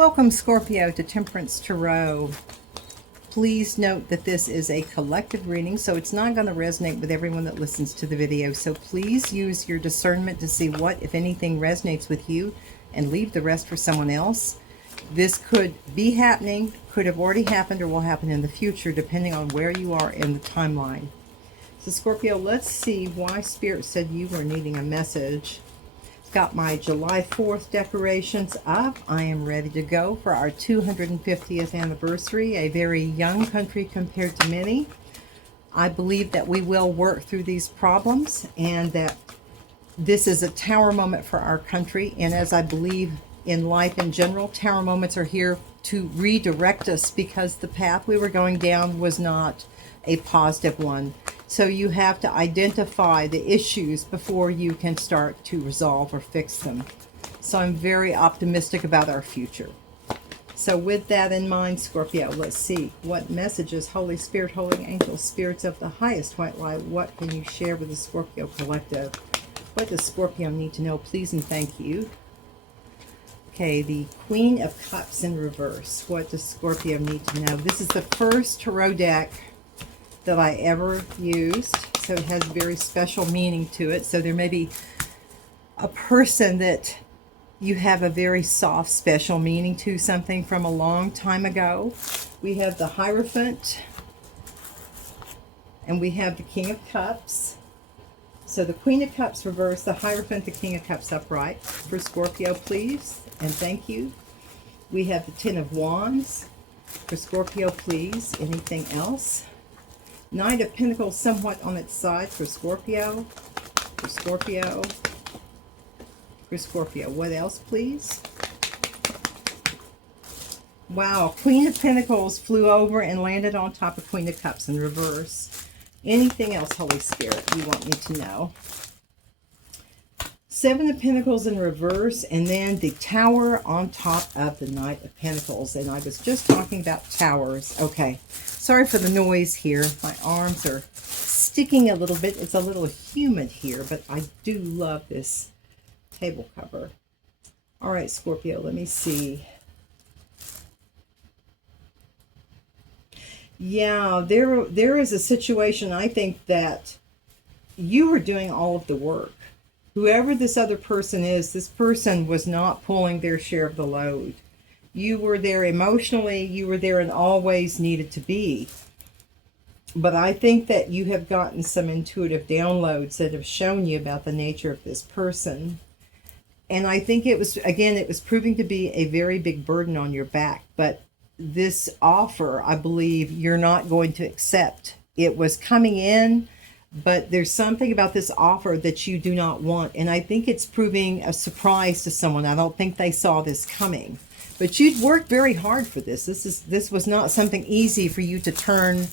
Welcome, Scorpio, to Temperance Tarot. Please note that this is a collective reading, so it's not going to resonate with everyone that listens to the video. So please use your discernment to see what, if anything, resonates with you and leave the rest for someone else. This could be happening, could have already happened, or will happen in the future, depending on where you are in the timeline. So, Scorpio, let's see why Spirit said you were needing a message. Got my July 4th decorations up. I am ready to go for our 250th anniversary, a very young country compared to many. I believe that we will work through these problems and that this is a tower moment for our country. And as I believe in life in general, tower moments are here to redirect us because the path we were going down was not a positive one. So you have to identify the issues before you can start to resolve or fix them. So I'm very optimistic about our future. So with that in mind, Scorpio, let's see what messages, Holy Spirit, Holy Angels, spirits of the highest white light, what can you share with the Scorpio collective? What does Scorpio need to know? Please and thank you. Okay, the Queen of Cups in reverse. What does Scorpio need to know? This is the first tarot deck that I ever used, so it has very special meaning to it. So there may be a person that you have a very soft, special meaning to, something from a long time ago. We have the Hierophant, and we have the King of Cups. So the Queen of Cups reversed, the Hierophant, the King of Cups upright. For Scorpio, please, and thank you. We have the Ten of Wands. For Scorpio, please. Anything else? Knight of Pentacles somewhat on its side for Scorpio. For Scorpio. For Scorpio. What else, please? Wow. Queen of Pentacles flew over and landed on top of Queen of Cups in reverse. Anything else, Holy Spirit, you want me to know? Seven of Pentacles in reverse, and then the Tower on top of the Knight of Pentacles. And I was just talking about towers. Okay, sorry for the noise here. My arms are sticking a little bit. It's a little humid here, but I do love this table cover. All right, Scorpio, let me see. Yeah, there is a situation, I think, that you were doing all of the work. Whoever this other person is, this person was not pulling their share of the load. You were there emotionally, you were there and always needed to be. But I think that you have gotten some intuitive downloads that have shown you about the nature of this person. And I think it was, again, it was proving to be a very big burden on your back. But this offer, I believe, you're not going to accept. It was coming in, but there's something about this offer that you do not want. And I think it's proving a surprise to someone. I don't think they saw this coming. But you'd worked very hard for this. This was not something easy for you to turn.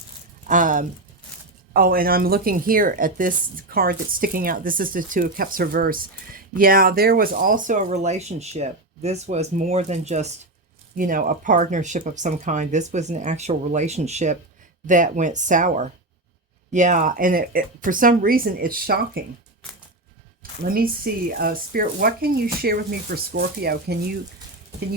Oh, and I'm looking here at this card that's sticking out. This is the Two of Cups reverse. Yeah, there was also a relationship. This was more than just, you know, a partnership of some kind. This was an actual relationship that went sour. Yeah, and for some reason, it's shocking. Let me see, Spirit, what can you share with me for Scorpio? Can you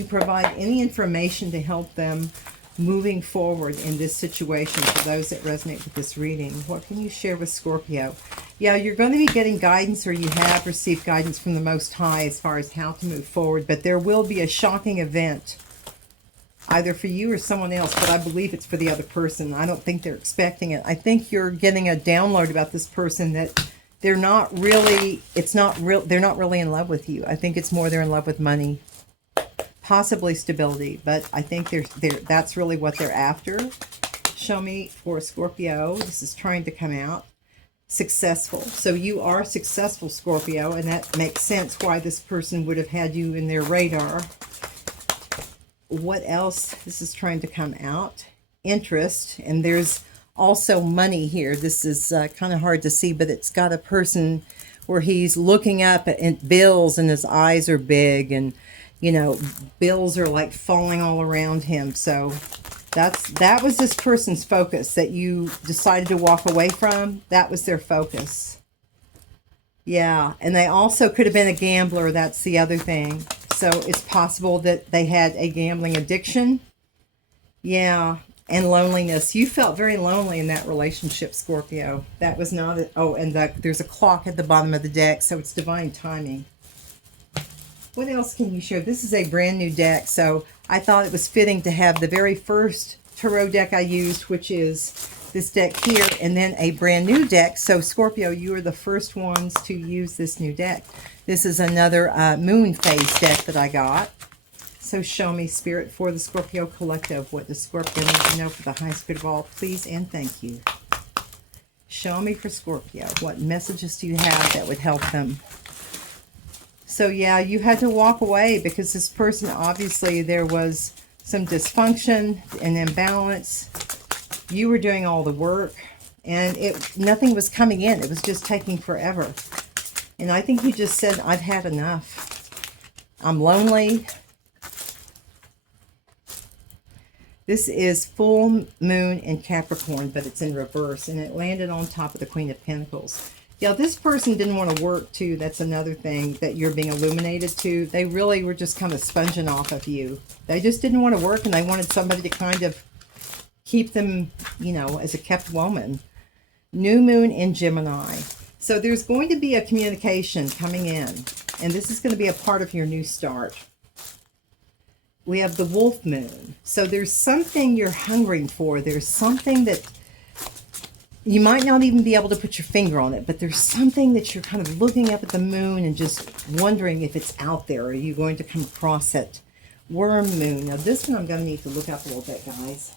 provide any information to help them moving forward in this situation for those that resonate with this reading? What can you share with Scorpio? Yeah, you're going to be getting guidance, or you have received guidance from the Most High as far as how to move forward, but there will be a shocking event, either for you or someone else, but I believe it's for the other person. I don't think they're expecting it. I think you're getting a download about this person that they're not really, they're not really in love with you. I think it's more they're in love with money, possibly stability, but I think that's really what they're after. Show me for Scorpio. This is trying to come out. Successful. So you are successful, Scorpio, and that makes sense why this person would have had you in their radar. What else? This is trying to come out. Interest, and there's also money here. This is kind of hard to see, but it's got a person where he's looking up at bills and his eyes are big, and you know, bills are like falling all around him. So that was this person's focus that you decided to walk away from. That was their focus. Yeah, and they also could have been a gambler. That's the other thing. So it's possible that they had a gambling addiction. Yeah, and loneliness. You felt very lonely in that relationship, Scorpio. That was not a, oh, and there's a clock at the bottom of the deck, so it's divine timing. What else can you share? This is a brand new deck, so I thought it was fitting to have the very first tarot deck I used, which is this deck here, and then a brand new deck. So Scorpio, you are the first ones to use this new deck. This is another moon phase deck that I got. So show me, Spirit, for the Scorpio Collective. What does Scorpio need to know for the highest good of all? Please and thank you. Show me for Scorpio. What messages do you have that would help them? So yeah, you had to walk away because this person, obviously, there was some dysfunction and imbalance. You were doing all the work, and nothing was coming in. It was just taking forever. And I think you just said, I've had enough. I'm lonely. This is full moon in Capricorn, but it's in reverse, and it landed on top of the Queen of Pentacles. Yeah, this person didn't want to work, too. That's another thing that you're being illuminated to. They really were just kind of sponging off of you. They just didn't want to work, and they wanted somebody to kind of keep them, you know, as a kept woman. New moon in Gemini. So there's going to be a communication coming in, and this is going to be a part of your new start. We have the wolf moon. So there's something you're hungering for. There's something that you might not even be able to put your finger on it, but there's something that you're kind of looking up at the moon and just wondering if it's out there. Are you going to come across it? Worm moon. Now this one I'm going to need to look up a little bit, guys.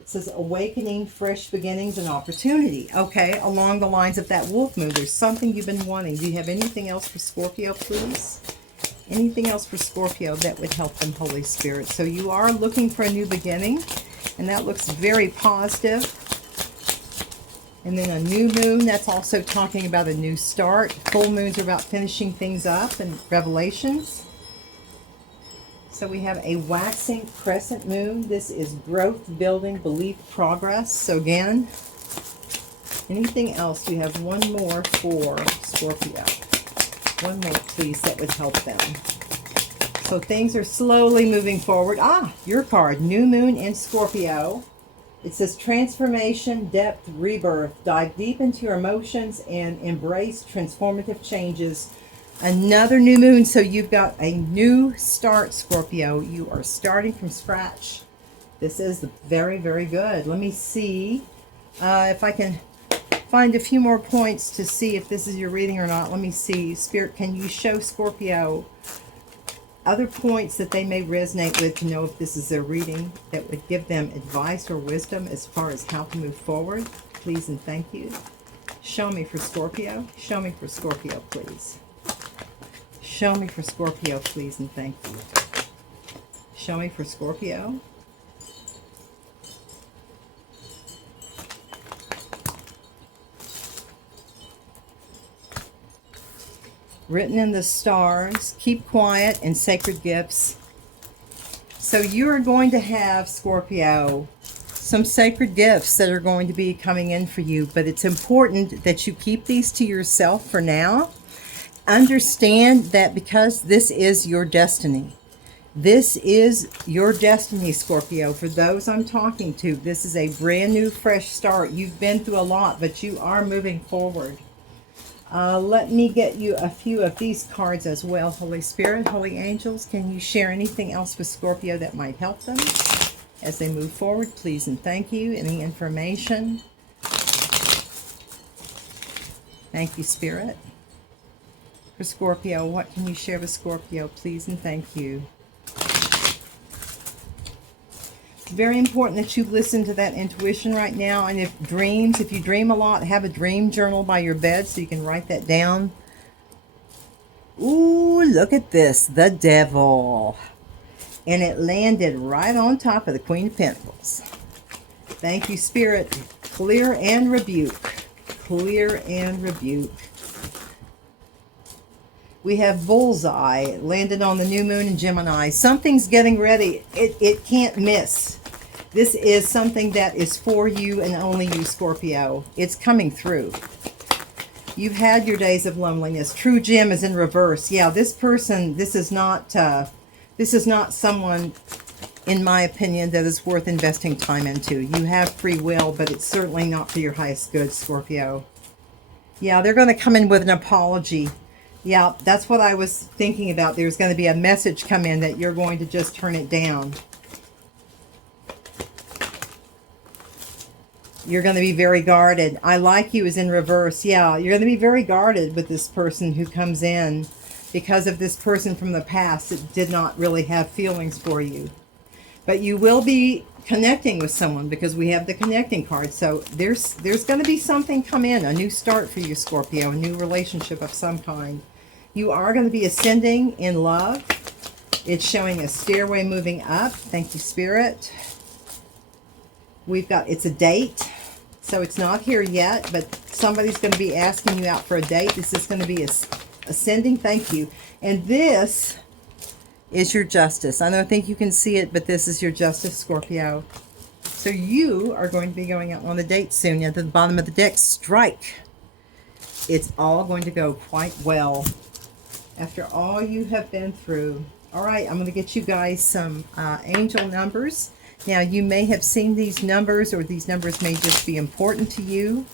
It says awakening, fresh beginnings, and opportunity. Okay, along the lines of that wolf moon, there's something you've been wanting. Do you have anything else for Scorpio, please? Anything else for Scorpio that would help them, Holy Spirit? So you are looking for a new beginning, and that looks very positive. And then a new moon, that's also talking about a new start. Full moons are about finishing things up and revelations. So we have a waxing crescent moon. This is growth, building, belief, progress. So again, anything else? We have one more for Scorpio. One more, please, that would help them. So things are slowly moving forward. Ah, your card, new moon in Scorpio. It says transformation, depth, rebirth. Dive deep into your emotions and embrace transformative changes. Another new moon. So you've got a new start, Scorpio. You are starting from scratch. This is very, very good. Let me see if I can find a few more points to see if this is your reading or not. Let me see. Spirit, can you show Scorpio other points that they may resonate with to know if this is their reading that would give them advice or wisdom as far as how to move forward? Please and thank you. Show me for Scorpio. Show me for Scorpio, please. Show me for Scorpio, please, and thank you. Show me for Scorpio. Written in the stars, keep quiet, and sacred gifts. So you are going to have, Scorpio, some sacred gifts that are going to be coming in for you, but it's important that you keep these to yourself for now. Understand that because this is your destiny. This is your destiny, Scorpio. For those I'm talking to, this is a brand new, fresh start. You've been through a lot, but you are moving forward. Let me get you a few of these cards as well. Holy Spirit, Holy Angels, can you share anything else with Scorpio that might help them as they move forward? Please and thank you. Any information? Thank you, Spirit. For Scorpio, what can you share with Scorpio? Please and thank you. It's very important that you listen to that intuition right now. And if you dream a lot, have a dream journal by your bed so you can write that down. Ooh, look at this. The Devil. And it landed right on top of the Queen of Pentacles. Thank you, Spirit. Clear and rebuke. Clear and rebuke. We have Bullseye, landed on the new moon in Gemini. Something's getting ready. It can't miss. This is something that is for you and only you, Scorpio. It's coming through. You've had your days of loneliness. True Gem is in reverse. Yeah, this person, this is not someone, in my opinion, that is worth investing time into. You have free will, but it's certainly not for your highest good, Scorpio. Yeah, they're going to come in with an apology. Yeah, that's what I was thinking about. There's going to be a message come in that you're going to just turn it down. You're going to be very guarded. I like you is in reverse. Yeah, you're going to be very guarded with this person who comes in because of this person from the past that did not really have feelings for you. But you will be connecting with someone because we have the connecting card. So there's going to be something come in, a new start for you, Scorpio, a new relationship of some kind. You are going to be ascending in love. It's showing a stairway moving up. Thank you, Spirit. We've got, it's a date. So it's not here yet, but somebody's going to be asking you out for a date. This is going to be ascending. Thank you. And this is your justice. I don't think you can see it, but this is your justice, Scorpio. So you are going to be going out on a date soon. At the bottom of the deck, strike. It's all going to go quite well after all you have been through. All right, I'm going to get you guys some angel numbers. Now, you may have seen these numbers, or these numbers may just be important to you,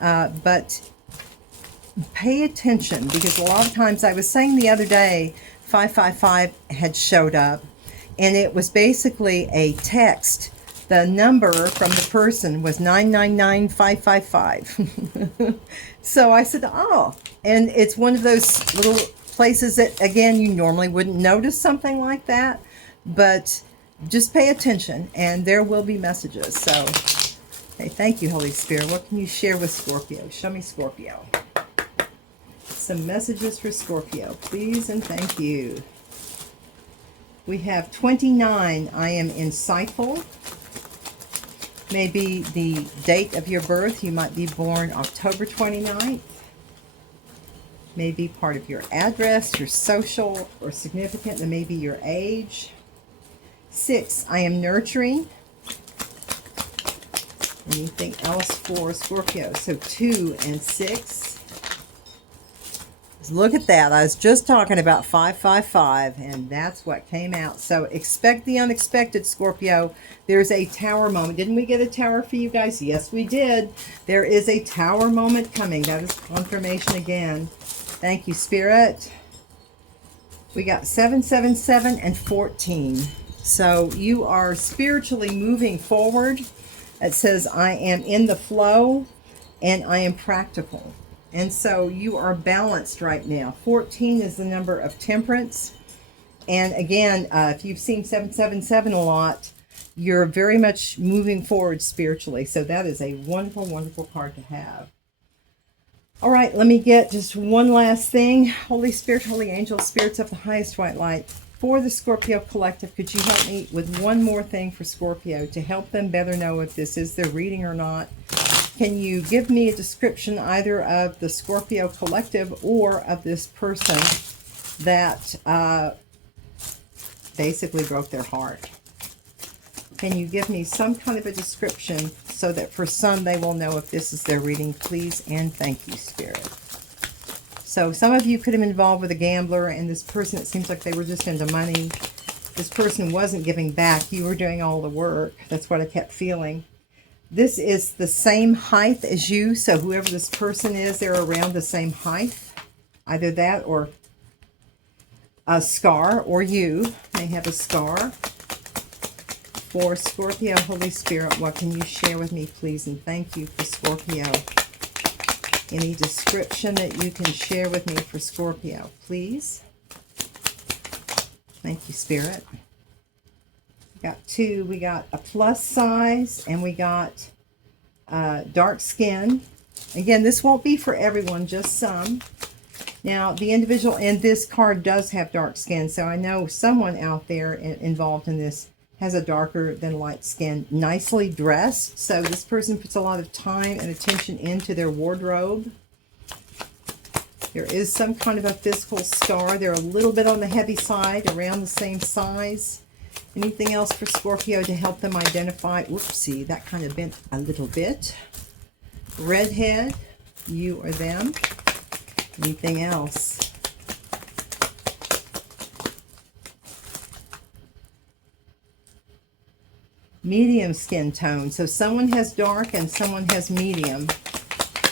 but pay attention, because a lot of times, I was saying the other day, 555 had showed up, and it was basically a text. The number from the person was 999555. So I said, oh, and it's one of those little places that, again, you normally wouldn't notice something like that, but just pay attention, and there will be messages. So, hey, thank you, Holy Spirit. What can you share with Scorpio? Show me Scorpio. Some messages for Scorpio, please, and thank you. We have 29. I am insightful. Maybe the date of your birth. You might be born October 29th. Maybe part of your address, your social or significant, and maybe your age. 6, I am nurturing. Anything else for Scorpio? So 2 and 6. Look at that. I was just talking about 555, and that's what came out. So expect the unexpected, Scorpio. There's a tower moment. Didn't we get a tower for you guys? Yes, we did. There is a tower moment coming. That is confirmation again. Thank you, Spirit. We got 777 and 14. So you are spiritually moving forward. It says, I am in the flow and I am practical. And so you are balanced right now. 14 is the number of temperance. And again, if you've seen 777 a lot, you're very much moving forward spiritually. So that is a wonderful, wonderful card to have. All right, let me get just one last thing. Holy Spirit, Holy Angel, Spirits of the highest white light. For the Scorpio Collective, could you help me with one more thing for Scorpio to help them better know if this is their reading or not? Can you give me a description either of the Scorpio Collective or of this person that basically broke their heart? Can you give me some kind of a description so that for some they will know if this is their reading, please? And thank you, Spirit. So some of you could have been involved with a gambler, and this person, it seems like they were just into money. This person wasn't giving back. You were doing all the work. That's what I kept feeling. This is the same height as you, so whoever this person is, they're around the same height. Either that or a scar, or you may have a scar. For Scorpio, Holy Spirit, what can you share with me, please? And thank you for Scorpio. Any description that you can share with me for Scorpio, please? Thank you, Spirit. We got 2. We got a plus size, and we got dark skin. Again, this won't be for everyone, just some. Now, the individual in this card does have dark skin, so I know someone out there involved in this has a darker than light skin, nicely dressed. So this person puts a lot of time and attention into their wardrobe. There is some kind of a physical scar. They're a little bit on the heavy side, around the same size. Anything else for Scorpio to help them identify? Whoopsie, that kind of bent a little bit. Redhead. You or them? Anything else? Medium skin tone. So someone has dark and someone has medium.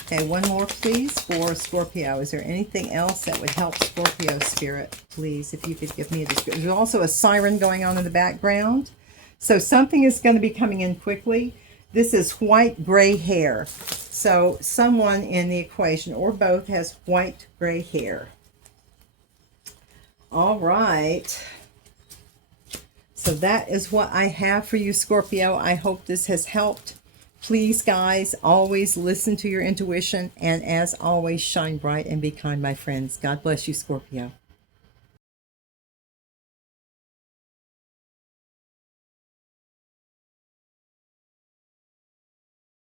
Okay, one more please for Scorpio. Is there anything else that would help Scorpio spirit? Please, if you could give me a description. There's also a siren going on in the background. So something is going to be coming in quickly. This is white gray hair. So someone in the equation or both has white gray hair. All right. So that is what I have for you, Scorpio. I hope this has helped. Please, guys, always listen to your intuition. And as always, shine bright and be kind, my friends. God bless you, Scorpio.